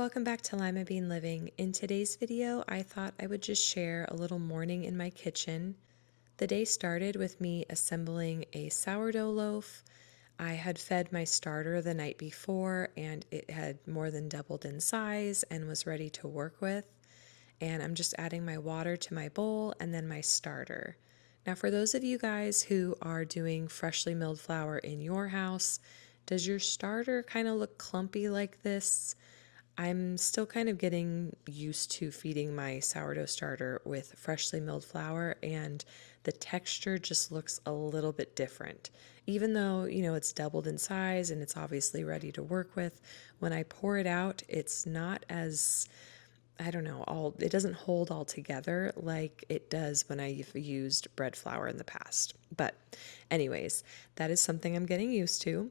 welcome back to Limabean Living. In today's video, I thought I would just share a little morning in my kitchen. The day started with me assembling a sourdough loaf. I had fed my starter the night before and it had more than doubled in size and was ready to work with. And I'm just adding my water to my bowl and then my starter. Now, for those of you guys who are doing freshly milled flour in your house, does your starter kind of look clumpy like this? I'm still kind of getting used to feeding my sourdough starter with freshly milled flour, and the texture just looks a little bit different. Even though, it's doubled in size and it's obviously ready to work with, when I pour it out, it's not as, I don't know, it doesn't hold all together like it does when I've used bread flour in the past. But anyways, that is something I'm getting used to.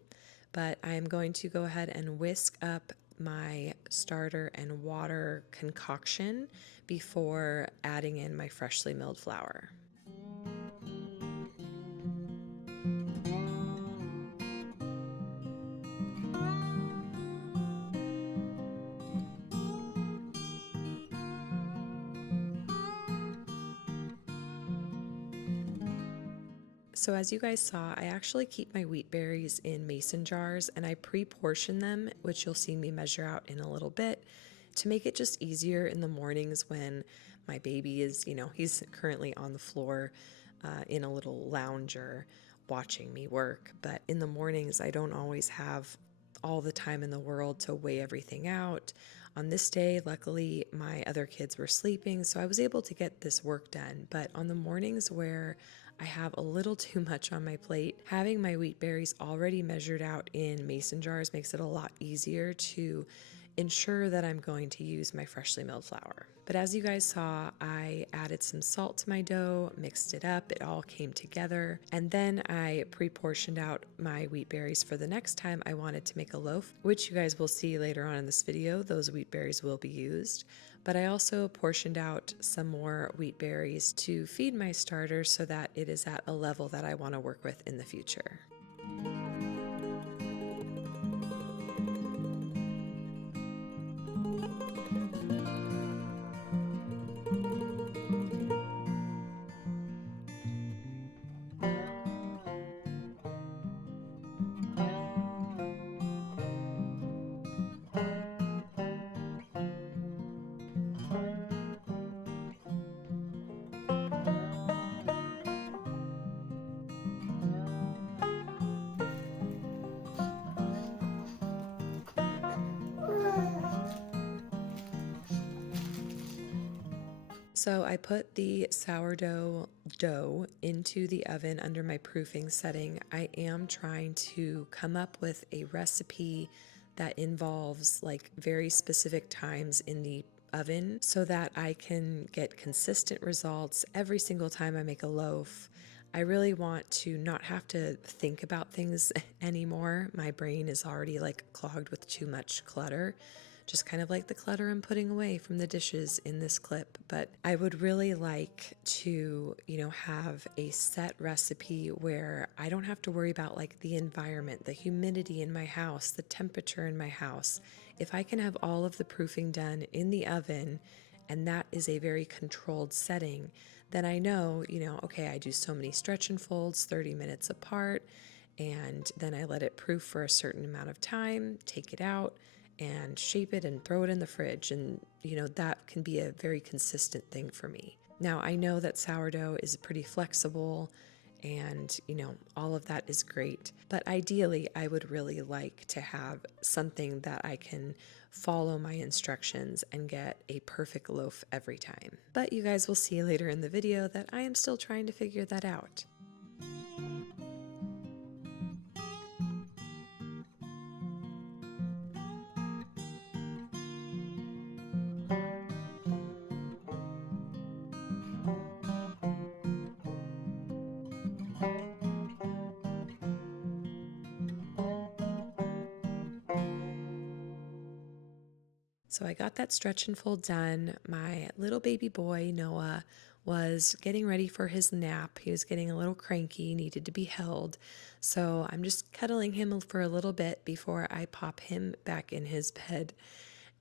But I'm going to go ahead and whisk up my starter and water concoction before adding in my freshly milled flour. So as you guys saw, I actually keep my wheat berries in mason jars and I pre-portion them, which you'll see me measure out in a little bit, to make it just easier in the mornings when my baby is, he's currently on the floor in a little lounger watching me work. But in the mornings, I don't always have all the time in the world to weigh everything out. On this day, luckily, my other kids were sleeping, so I was able to get this work done. But on the mornings where I have a little too much on my plate, having my wheat berries already measured out in mason jars makes it a lot easier to ensure that I'm going to use my freshly milled flour. But as you guys saw, I added some salt to my dough, mixed it up, it all came together, and then I pre-portioned out my wheat berries for the next time I wanted to make a loaf, which you guys will see later on in this video. Those wheat berries will be used. But I also portioned out some more wheat berries to feed my starter so that it is at a level that I want to work with in the future. So I put the sourdough dough into the oven under my proofing setting. I am trying to come up with a recipe that involves like very specific times in the oven so that I can get consistent results every single time I make a loaf. I really want to not have to think about things anymore. My brain is already like clogged with too much clutter. Just kind of like the clutter I'm putting away from the dishes in this clip. But I would really like to, have a set recipe where I don't have to worry about like the environment, the humidity in my house, the temperature in my house. If I can have all of the proofing done in the oven, and that is a very controlled setting, then I know, okay, I do so many stretch and folds 30 minutes apart, and then I let it proof for a certain amount of time, take it out, and shape it and throw it in the fridge. And, that can be a very consistent thing for me. Now, I know that sourdough is pretty flexible and, all of that is great. But ideally, I would really like to have something that I can follow my instructions and get a perfect loaf every time. But you guys will see later in the video that I am still trying to figure that out. So I got that stretch and fold done. My little baby boy, Noah, was getting ready for his nap. He was getting a little cranky, needed to be held. So I'm just cuddling him for a little bit before I pop him back in his bed.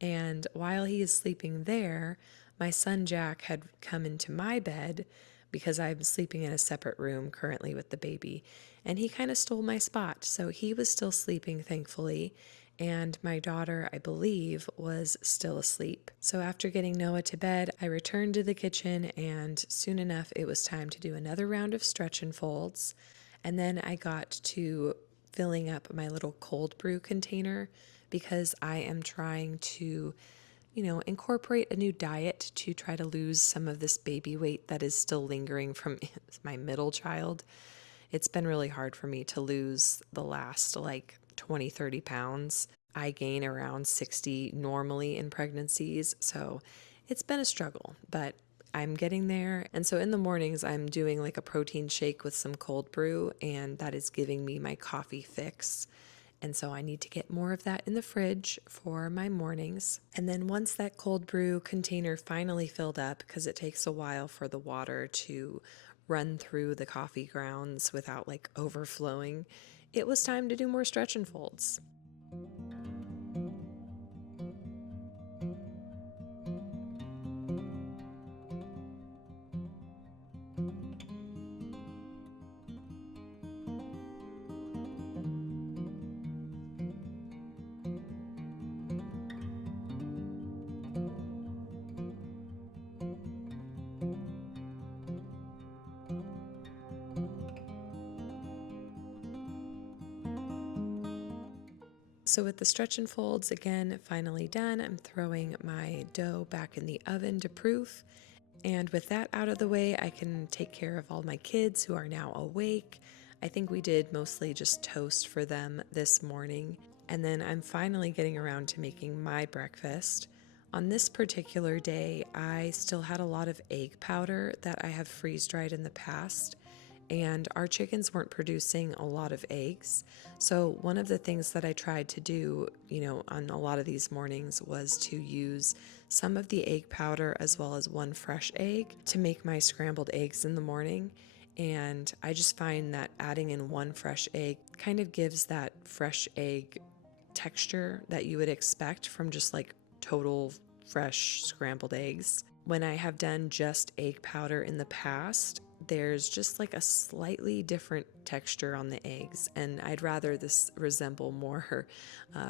And while he is sleeping there, my son Jack had come into my bed because I'm sleeping in a separate room currently with the baby. And he kind of stole my spot. So he was still sleeping, thankfully. And my daughter, I believe, was still asleep. So after getting Noah to bed, I returned to the kitchen, and soon enough, it was time to do another round of stretch and folds. And then I got to filling up my little cold brew container because I am trying to incorporate a new diet to try to lose some of this baby weight that is still lingering from my middle child. It's been really hard for me to lose the last like 20, 30 pounds. I gain around 60 normally in pregnancies, so it's been a struggle, but I'm getting there. And so in the mornings, I'm doing like a protein shake with some cold brew, and that is giving me my coffee fix. And so I need to get more of that in the fridge for my mornings. And then once that cold brew container finally filled up, because it takes a while for the water to run through the coffee grounds without like overflowing, it was time to do more stretch and folds. So with the stretch and folds again finally done, I'm throwing my dough back in the oven to proof. And with that out of the way, I can take care of all my kids who are now awake. I think we did mostly just toast for them this morning. And then I'm finally getting around to making my breakfast. On this particular day, I still had a lot of egg powder that I have freeze dried in the past, and our chickens weren't producing a lot of eggs. So one of the things that I tried to do, on a lot of these mornings was to use some of the egg powder as well as one fresh egg to make my scrambled eggs in the morning. And I just find that adding in one fresh egg kind of gives that fresh egg texture that you would expect from just like total fresh scrambled eggs. When I have done just egg powder in the past, there's just like a slightly different texture on the eggs, and I'd rather this resemble more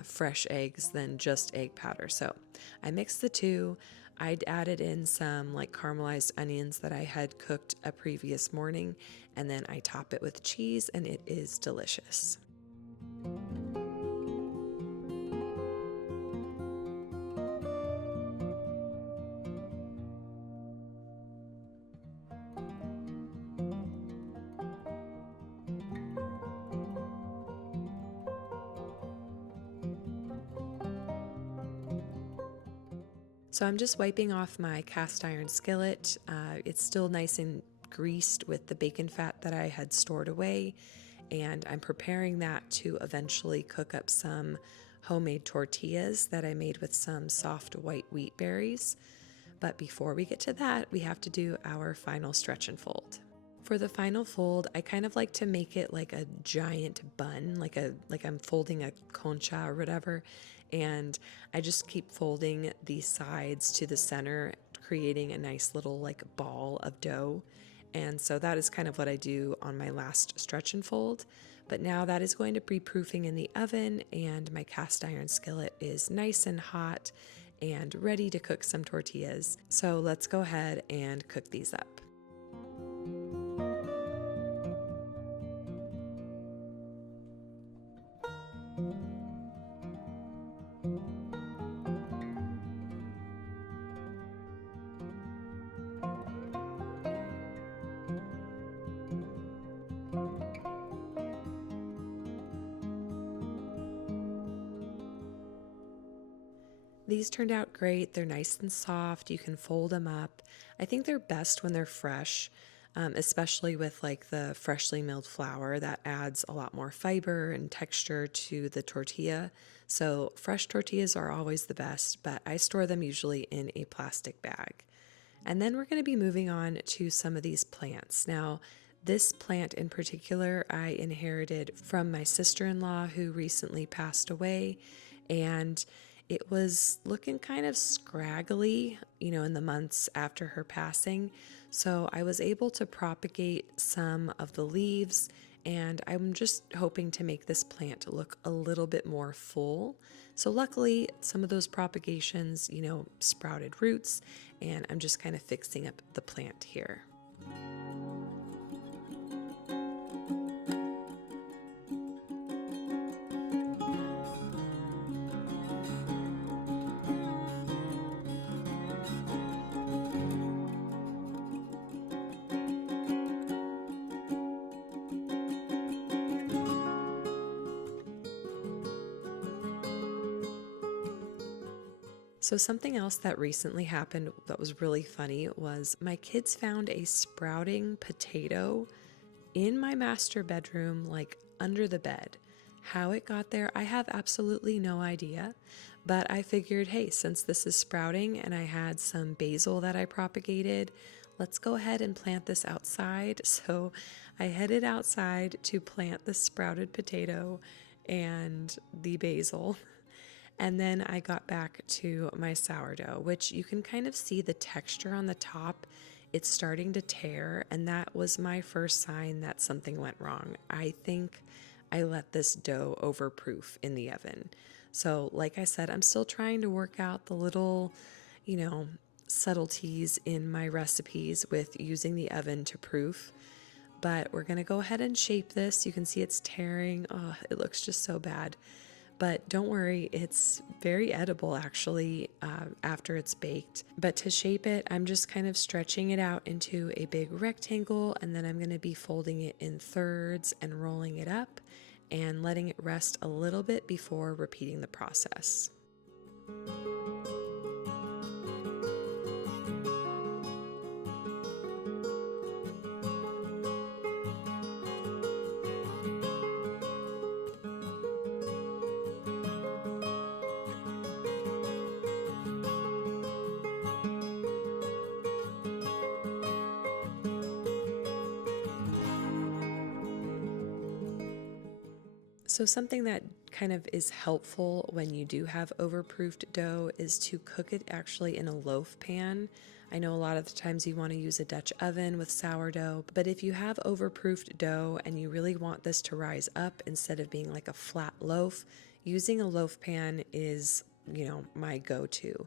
fresh eggs than just egg powder. So I mixed the two. I'd added in some like caramelized onions that I had cooked a previous morning, and then I top it with cheese, and it is delicious. So I'm just wiping off my cast iron skillet. It's still nice and greased with the bacon fat that I had stored away, and I'm preparing that to eventually cook up some homemade tortillas that I made with some soft white wheat berries. But before we get to that, we have to do our final stretch and fold. For the final fold, I kind of like to make it like a giant bun, like I'm folding a concha or whatever, and I just keep folding the sides to the center, creating a nice little like ball of dough. And so that is kind of what I do on my last stretch and fold. But now that is going to be proofing in the oven, and my cast iron skillet is nice and hot and ready to cook some tortillas. So let's go ahead and cook these up. These turned out great. They're nice and soft. You can fold them up. I think they're best when they're fresh, especially with like the freshly milled flour that adds a lot more fiber and texture to the tortilla. So fresh tortillas are always the best, but I store them usually in a plastic bag. And then we're going to be moving on to some of these plants. Now, this plant in particular, I inherited from my sister-in-law who recently passed away, and it was looking kind of scraggly, in the months after her passing. So I was able to propagate some of the leaves, and I'm just hoping to make this plant look a little bit more full. So luckily, some of those propagations, sprouted roots, and I'm just kind of fixing up the plant here. So something else that recently happened that was really funny was my kids found a sprouting potato in my master bedroom, like under the bed. How it got there, I have absolutely no idea. But I figured, hey, since this is sprouting and I had some basil that I propagated, let's go ahead and plant this outside. So I headed outside to plant the sprouted potato and the basil. And then I got back to my sourdough, which you can kind of see the texture on the top. It's starting to tear, and that was my first sign that something went wrong. I think I let this dough overproof in the oven. So, like I said, I'm still trying to work out the little, you know, subtleties in my recipes with using the oven to proof. But we're going to go ahead and shape this. You can see it's tearing. Oh, it looks just so bad. But don't worry, it's very edible actually after it's baked. But to shape it, I'm just kind of stretching it out into a big rectangle, and then I'm going to be folding it in thirds and rolling it up and letting it rest a little bit before repeating the process. So something that kind of is helpful when you do have overproofed dough is to cook it actually in a loaf pan. I know a lot of the times you want to use a Dutch oven with sourdough, but if you have overproofed dough and you really want this to rise up instead of being like a flat loaf, using a loaf pan is, my go-to.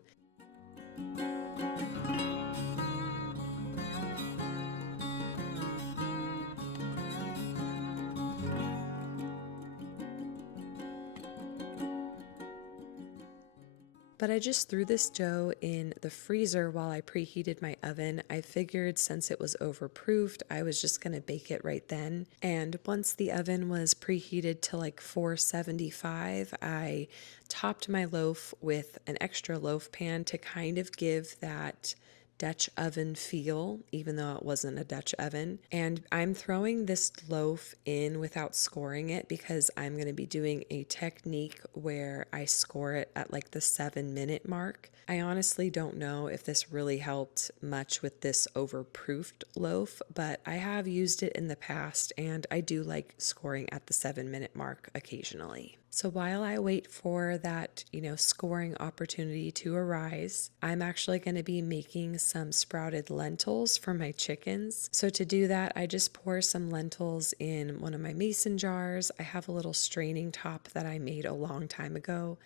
But I just threw this dough in the freezer while I preheated my oven. I figured since it was overproofed, I was just going to bake it right then. And once the oven was preheated to like 475, I topped my loaf with an extra loaf pan to kind of give that Dutch oven feel, even though it wasn't a Dutch oven. And I'm throwing this loaf in without scoring it because I'm going to be doing a technique where I score it at like the 7-minute mark. I honestly don't know if this really helped much with this overproofed loaf, but I have used it in the past and I do like scoring at the 7-minute mark occasionally. So while I wait for that, scoring opportunity to arise, I'm actually going to be making some sprouted lentils for my chickens. So to do that, I just pour some lentils in one of my mason jars. I have a little straining top that I made a long time ago.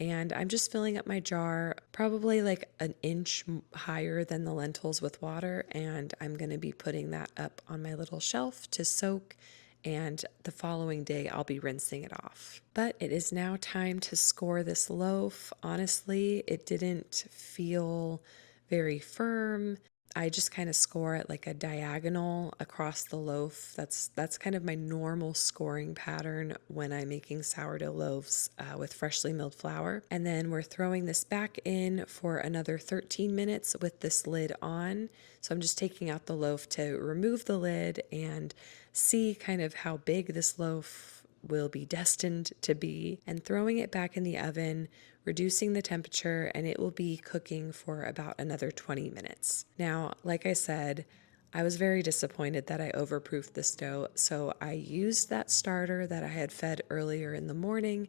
And I'm just filling up my jar, probably like an inch higher than the lentils with water. And I'm going to be putting that up on my little shelf to soak. And the following day, I'll be rinsing it off. But it is now time to score this loaf. Honestly, it didn't feel very firm. I just kind of score it like a diagonal across the loaf. That's kind of my normal scoring pattern when I'm making sourdough loaves with freshly milled flour. And then we're throwing this back in for another 13 minutes with this lid on. So I'm just taking out the loaf to remove the lid and see kind of how big this loaf will be destined to be, and throwing it back in the oven, reducing the temperature, and it will be cooking for about another 20 minutes. Now, like I said, I was very disappointed that I overproofed this dough, so I used that starter that I had fed earlier in the morning,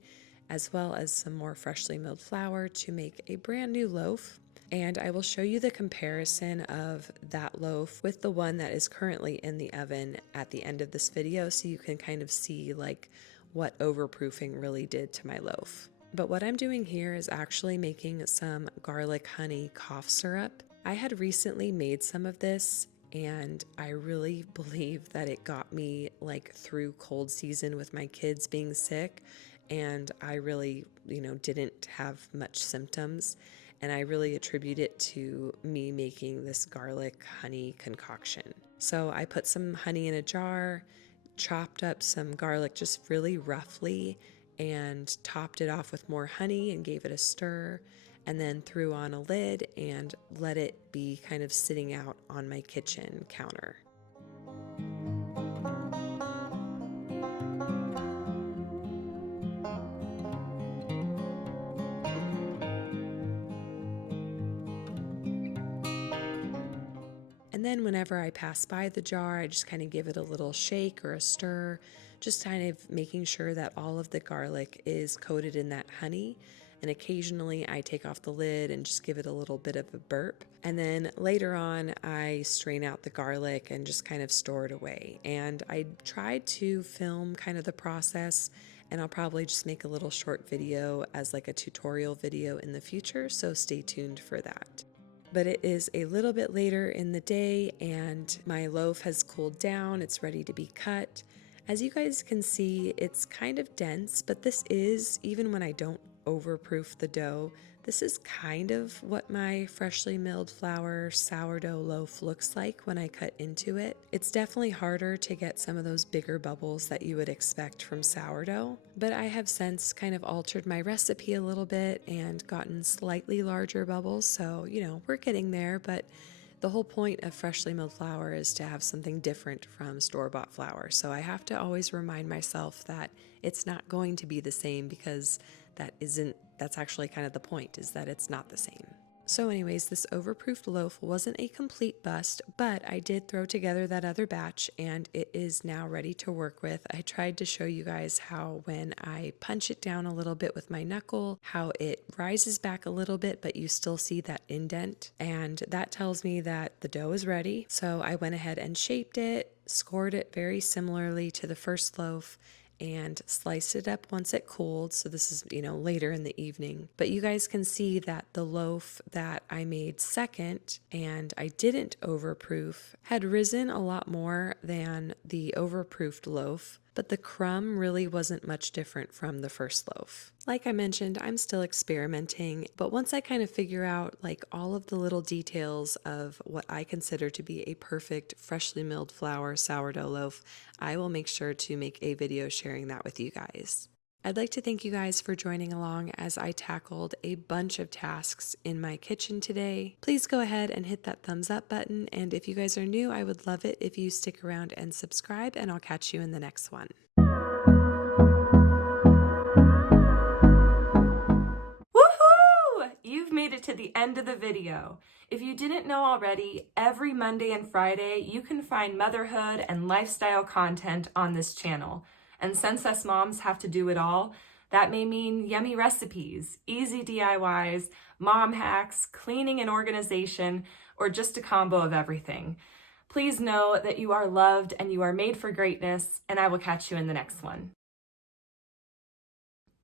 as well as some more freshly milled flour to make a brand new loaf. And I will show you the comparison of that loaf with the one that is currently in the oven at the end of this video, so you can kind of see like what overproofing really did to my loaf. But what I'm doing here is actually making some garlic honey cough syrup. I had recently made some of this, and I really believe that it got me like through cold season with my kids being sick, and I really, didn't have much symptoms. And I really attribute it to me making this garlic honey concoction. So I put some honey in a jar, chopped up some garlic just really roughly, and topped it off with more honey and gave it a stir, and then threw on a lid and let it be kind of sitting out on my kitchen counter. And then whenever I pass by the jar, I just kind of give it a little shake or a stir, just kind of making sure that all of the garlic is coated in that honey. And occasionally I take off the lid and just give it a little bit of a burp. And then later on, I strain out the garlic and just kind of store it away. And I tried to film kind of the process, and I'll probably just make a little short video as like a tutorial video in the future, so stay tuned for that. But it is a little bit later in the day and my loaf has cooled down. It's ready to be cut. As you guys can see, it's kind of dense, but this is, even when I don't overproof the dough, this is kind of what my freshly milled flour sourdough loaf looks like when I cut into it. It's definitely harder to get some of those bigger bubbles that you would expect from sourdough, but I have since kind of altered my recipe a little bit and gotten slightly larger bubbles, so we're getting there. But the whole point of freshly milled flour is to have something different from store-bought flour, so I have to always remind myself that it's not going to be the same, because that's actually kind of the point, is that it's not the same. So anyways, this overproofed loaf wasn't a complete bust, but I did throw together that other batch and it is now ready to work with. I tried to show you guys how when I punch it down a little bit with my knuckle, how it rises back a little bit, but you still see that indent. And that tells me that the dough is ready. So I went ahead and shaped it, scored it very similarly to the first loaf, and sliced it up once it cooled. So this is, later in the evening. But you guys can see that the loaf that I made second and I didn't overproof had risen a lot more than the overproofed loaf, but the crumb really wasn't much different from the first loaf. Like I mentioned, I'm still experimenting, but once I kind of figure out like all of the little details of what I consider to be a perfect freshly milled flour sourdough loaf, I will make sure to make a video sharing that with you guys. I'd like to thank you guys for joining along as I tackled a bunch of tasks in my kitchen today. Please go ahead and hit that thumbs up button, and if you guys are new, I would love it if you stick around and subscribe, and I'll catch you in the next one. Woohoo! You've made it to the end of the video. If you didn't know already, every Monday and Friday you can find motherhood and lifestyle content on this channel. And since us moms have to do it all, that may mean yummy recipes, easy DIYs, mom hacks, cleaning and organization, or just a combo of everything. Please know that you are loved and you are made for greatness, and I will catch you in the next one.